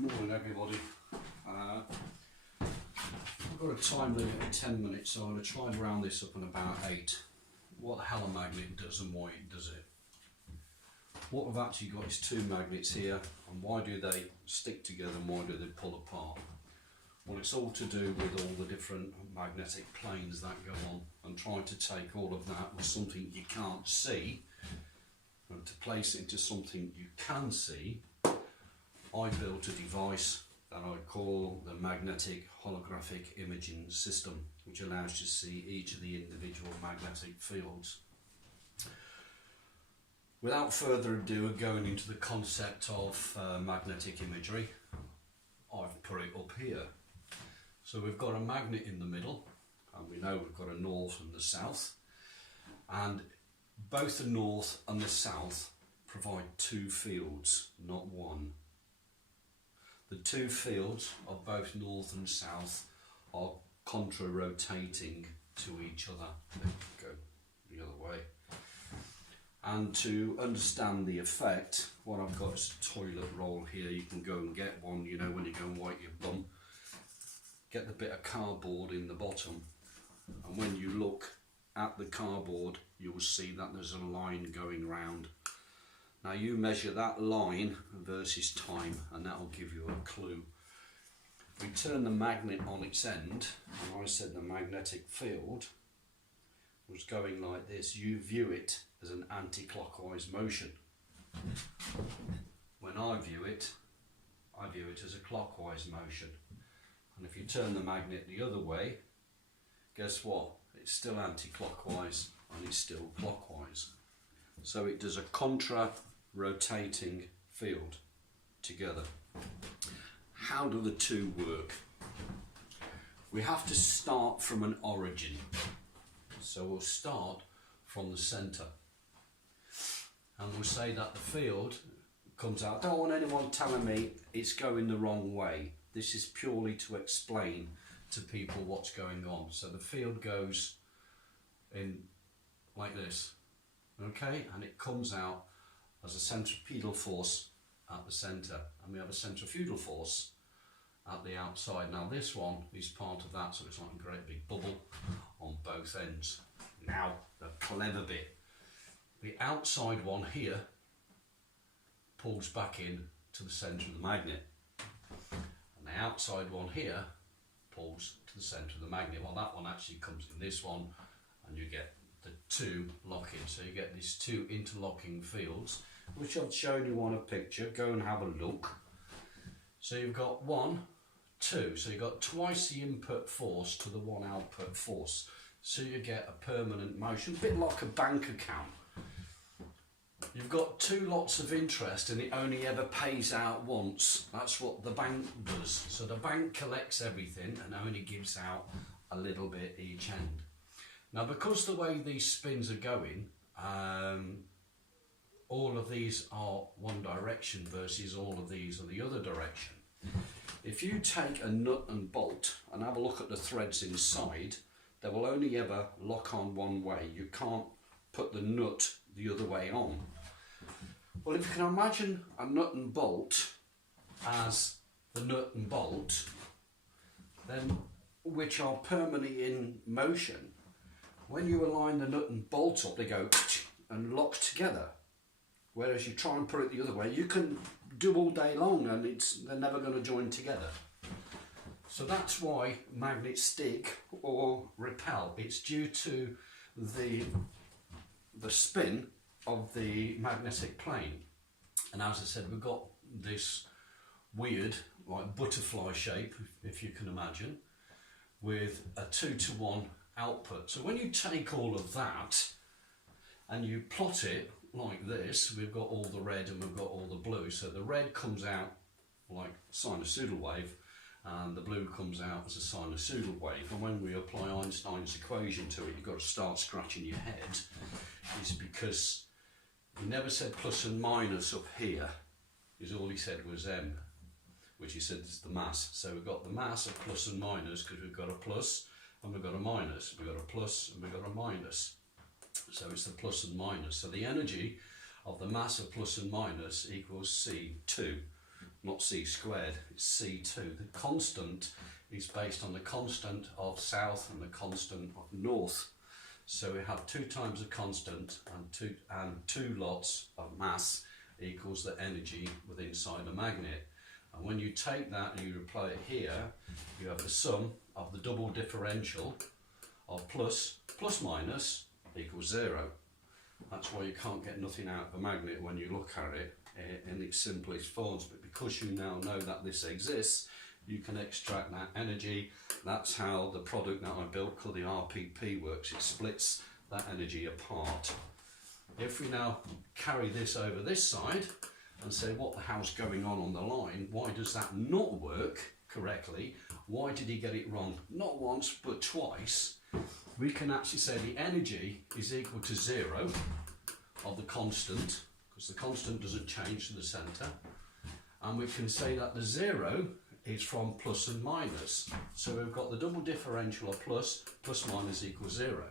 Morning everybody. I've got a time limit of 10 minutes, so I'm going to try and round this up in about 8. What the hell a magnet does and why it does it. What we've actually got is two magnets here, and why do they stick together and why do they pull apart? Well, it's all to do with all the different magnetic planes that go on, and trying to take all of that with something you can't see and to place it into something you can see. I built a device that I call the magnetic holographic imaging system, which allows you to see each of the individual magnetic fields. Without further ado, going into the concept of magnetic imagery, I've put it up here. So we've got a magnet in the middle, and we know we've got a north and the south, and both the north and the south provide two fields, not one. The two fields of both north and south are contra-rotating to each other. They go the other way. And to understand the effect, what I've got is a toilet roll here. You can go and get one, you know, when you go and wipe your bum. Get the bit of cardboard in the bottom, and when you look at the cardboard, you will see that there's a line going round. Now you measure that line versus time, and that will give you a clue. We turn the magnet on its end, and I said the magnetic field was going like this. You view it as an anti-clockwise motion. When I view it as a clockwise motion. And if you turn the magnet the other way, guess what? It's still anti-clockwise and it's still clockwise. So it does a contra-rotating field together. How do the two work? We have to start from an origin. So we'll start from the centre. And we'll say that the field comes out. I don't want anyone telling me it's going the wrong way. This is purely to explain to people what's going on. So the field goes in like this, okay, and it comes out as a centripetal force at the centre, and we have a centrifugal force at the outside. Now this one is part of that, so it's like a great big bubble on both ends. Now the clever bit, the outside one here pulls back in to the centre of the magnet. The outside one here pulls to the centre of the magnet. Well, that one actually comes in this one, and you get the two lock in. So you get these two interlocking fields, which I've shown you on a picture. Go and have a look. So you've got 1, 2. So you've got twice the input force to the one output force. So you get a permanent motion, a bit like a bank account. You've got two lots of interest and it only ever pays out once. That's what the bank does. So the bank collects everything and only gives out a little bit each end. Now, because the way these spins are going, all of these are one direction versus all of these are the other direction. If you take a nut and bolt and have a look at the threads inside, they will only ever lock on one way. You can't put the nut the other way on. Well, if you can imagine a nut and bolt as the nut and bolt, then which are permanently in motion, when you align the nut and bolt up, they go and lock together. Whereas you try and put it the other way, you can do all day long and they're never going to join together. So that's why magnets stick or repel. It's due to the spin of the magnetic plane. And as I said, we've got this weird like butterfly shape, if you can imagine, with a 2-to-1 output. So when you take all of that and you plot it like this, we've got all the red and we've got all the blue. So the red comes out like a sinusoidal wave and the blue comes out as a sinusoidal wave. And when we apply Einstein's equation to it, you've got to start scratching your head, is because he never said plus and minus up here. All he said was m, which he said is the mass. So we've got the mass of plus and minus because we've got a plus and we've got a minus. We've got a plus and we've got a minus. So it's the plus and minus. So the energy of the mass of plus and minus equals C2. not c squared, it's c2. The constant is based on the constant of south and the constant of north. So we have 2 times the constant and two lots of mass equals the energy within inside the magnet. And when you take that and you apply it here, you have the sum of the double differential of plus minus equals 0. That's why you can't get nothing out of a magnet when you look at it in its simplest forms. But because you now know that this exists, you can extract that energy. That's how the product that I built called the RPP works. It splits that energy apart. If we now carry this over this side and say what the hell's going on the line, why does that not work correctly? Why did he get it wrong? Not once but twice. We can actually say the energy is equal to 0 of the constant, because the constant doesn't change to the centre, and we can say that the 0 is from plus and minus. So we've got the double differential of plus minus equals 0.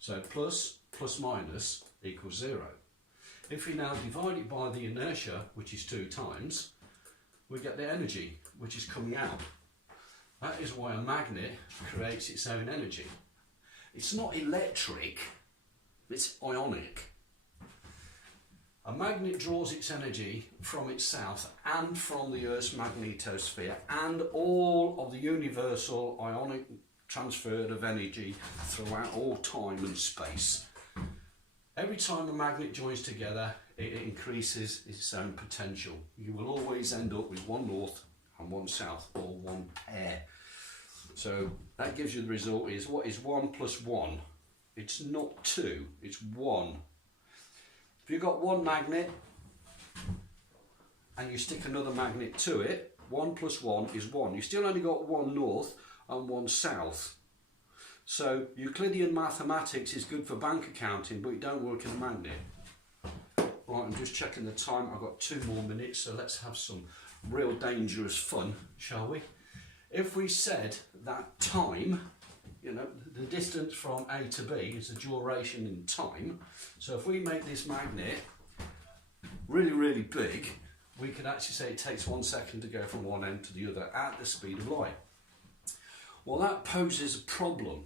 So plus minus equals 0. If we now divide it by the inertia, which is 2 times, we get the energy which is coming out. That is why a magnet creates its own energy. It's not electric, it's ionic. A magnet draws its energy from itself and from the Earth's magnetosphere and all of the universal ionic transfer of energy throughout all time and space. Every time a magnet joins together, it increases its own potential. You will always end up with one north and one south, or one pair. So that gives you the result is, what is 1 plus 1? It's not 2, it's 1. If you've got one magnet and you stick another magnet to it, 1 plus 1 is 1. You still only got one north and one south. So Euclidean mathematics is good for bank accounting, but it don't work in a magnet. Right, I'm just checking the time. I've got 2 more minutes, so let's have some real dangerous fun, shall we? If we said that time, you know, the distance from A to B is the duration in time. So if we make this magnet really, really big, we could actually say it takes 1 second to go from one end to the other at the speed of light. Well, that poses a problem.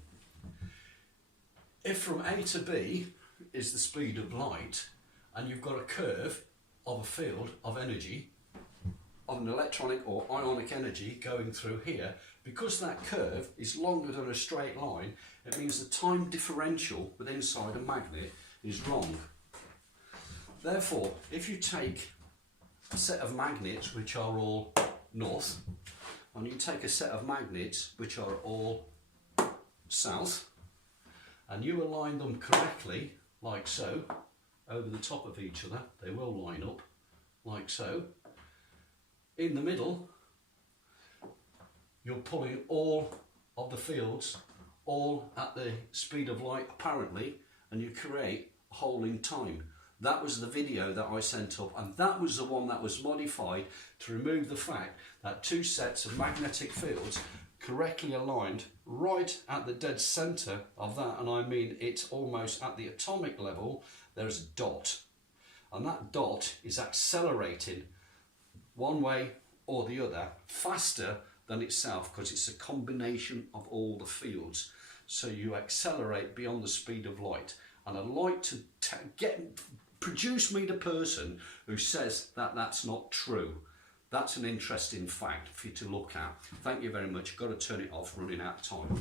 If from A to B is the speed of light, and you've got a curve of a field of energy, of an electronic or ionic energy going through here, because that curve is longer than a straight line, it means the time differential within inside a magnet is wrong. Therefore, if you take a set of magnets which are all north, and you take a set of magnets which are all south, and you align them correctly, like so, over the top of each other, they will line up, like so. In the middle, you're pulling all of the fields, all at the speed of light apparently, and you create a hole in time. That was the video that I sent up, and that was the one that was modified to remove the fact that 2 sets of magnetic fields correctly aligned right at the dead centre of that, and I mean it's almost at the atomic level. There's a dot, and that dot is accelerating one way or the other faster than itself, because it's a combination of all the fields. So you accelerate beyond the speed of light, and I'd like to produce me the person who says that that's not true. That's an interesting fact for you to look at. Thank you very much. Got to turn it off, running out of time.